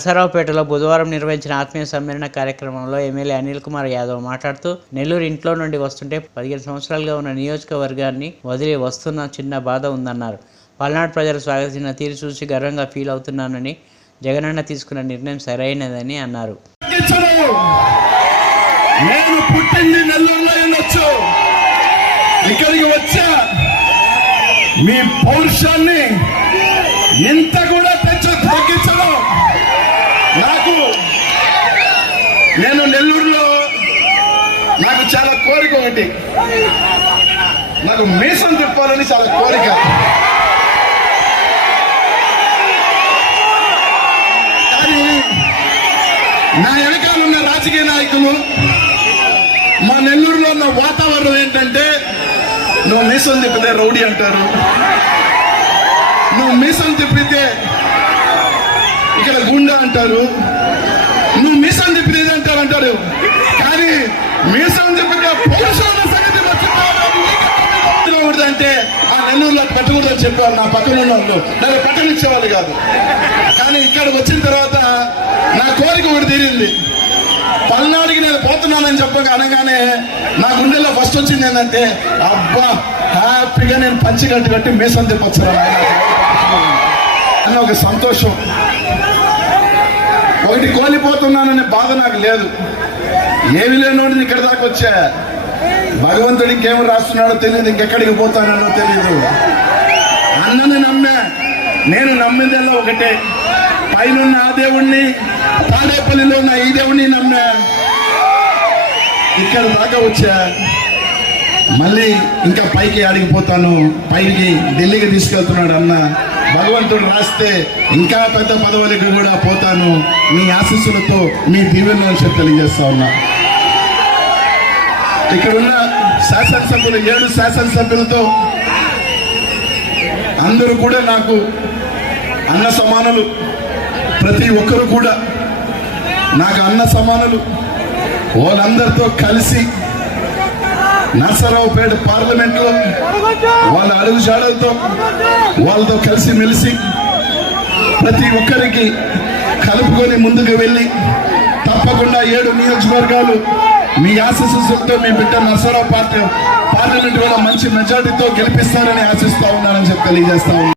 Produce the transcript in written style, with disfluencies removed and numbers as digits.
నరసరావుపేటలో బుధవారం నిర్వహించిన ఆత్మీయ సమ్మేళన కార్యక్రమంలో ఎమ్మెల్యే అనిల్ కుమార్ యాదవ్ మాట్లాడుతూ నెల్లూరు ఇంట్లో నుండి వస్తుంటే 15 సంవత్సరాలుగా ఉన్న నియోజకవర్గాన్ని వదిలి వస్తున్న చిన్న బాధ ఉందన్నారు. పల్నాడు ప్రజలు స్వాగతించిన తీరు చూసి గర్వంగా ఫీల్ అవుతున్నానని, జగనన్న తీసుకున్న నిర్ణయం సరైనదని అన్నారు. ఇక్కడికి వచ్చా మీ పౌరుషాన్ని ఇంత కూడా తగ్గించడం నేను నెల్లూరులో నాకు చాలా కోరిక ఒకటి, నాకు మీసం తిప్పాలని చాలా కోరిక. కానీ నా వెనకాల ఉన్న రాజకీయ నాయకులు, మా నెల్లూరులో ఉన్న వాతావరణం ఏంటంటే, నువ్వు మీసం తిప్పితే రౌడీ అంటారు, నువ్వు మీసం తిప్పితే ఇక్కడ గుండా అంటారు, నువ్వు మీసం తిప్పితే అంటారు. కానీ మీసం తిప్పితే సంగతి అంటే ఆ నెల్లూరులో పెట్టకూడదని చెప్పారు. నా పక్కన ఉన్న వాళ్ళు నాకు పట్టనిచ్చేవాళ్ళు కాదు. కానీ ఇక్కడికి వచ్చిన తర్వాత నా కోరిక ఒకటి తీరింది. పల్నాడుకి నేను పోతున్నానని అనగానే నా గుండెల్లో ఫస్ట్ వచ్చింది ఏంటంటే, అబ్బా హ్యాపీగా నేను పంచి కట్టి మీసం తిప్పొచ్చురా అన్న ఒక సంతోషం. ఒకటి కోల్పోతున్నాననే బాధ నాకు లేదు. ఏమి లేనోడిని ఇక్కడ దాకా వచ్చా. భగవంతుడు ఇంకేమి రాస్తున్నాడో తెలియదు, ఇంకెక్కడికి పోతానో తెలియదు. అన్నని నమ్మా. నేను నమ్మిందల్లా ఒకటే, పైన ఆ దేవుణ్ణి, తాడేపల్లిలో ఉన్న ఈ దేవుణ్ణి నమ్మా. ఇక్కడ దాకా వచ్చా. మళ్ళీ ఇంకా పైకి అడిగిపోతాను, పైకి ఢిల్లీకి తీసుకెళ్తున్నాడు అన్న. భగవంతుడు రాస్తే ఇంకా పెద్ద పదవులకు కూడా పోతాను. మీ ఆశీస్సులతో, మీ దీవెనలను తెలియజేస్తా ఉన్నా. ఇక్కడున్న శాసనసభ్యులు 7 శాసనసభ్యులతో అందరూ కూడా నాకు అన్న సమానులు. ప్రతి ఒక్కరు కూడా నాకు అన్న సమానులు. వాళ్ళందరితో కలిసి నరసరావుపేట పార్లమెంట్లో వాళ్ళ అడుగుజాడలతో వాళ్ళతో కలిసి మెలిసి ప్రతి ఒక్కరికి కలుపుకొని ముందుకు వెళ్ళి తప్పకుండా 7 నియోజకవర్గాలు మీ ఆశీస్సులతో మీ బిడ్డ నరసరావు పార్లమెంట్ కూడా మంచి మెజార్టీతో గెలిపిస్తారని ఆశిస్తా ఉన్నానని చెప్పి తెలియజేస్తా ఉన్నాను.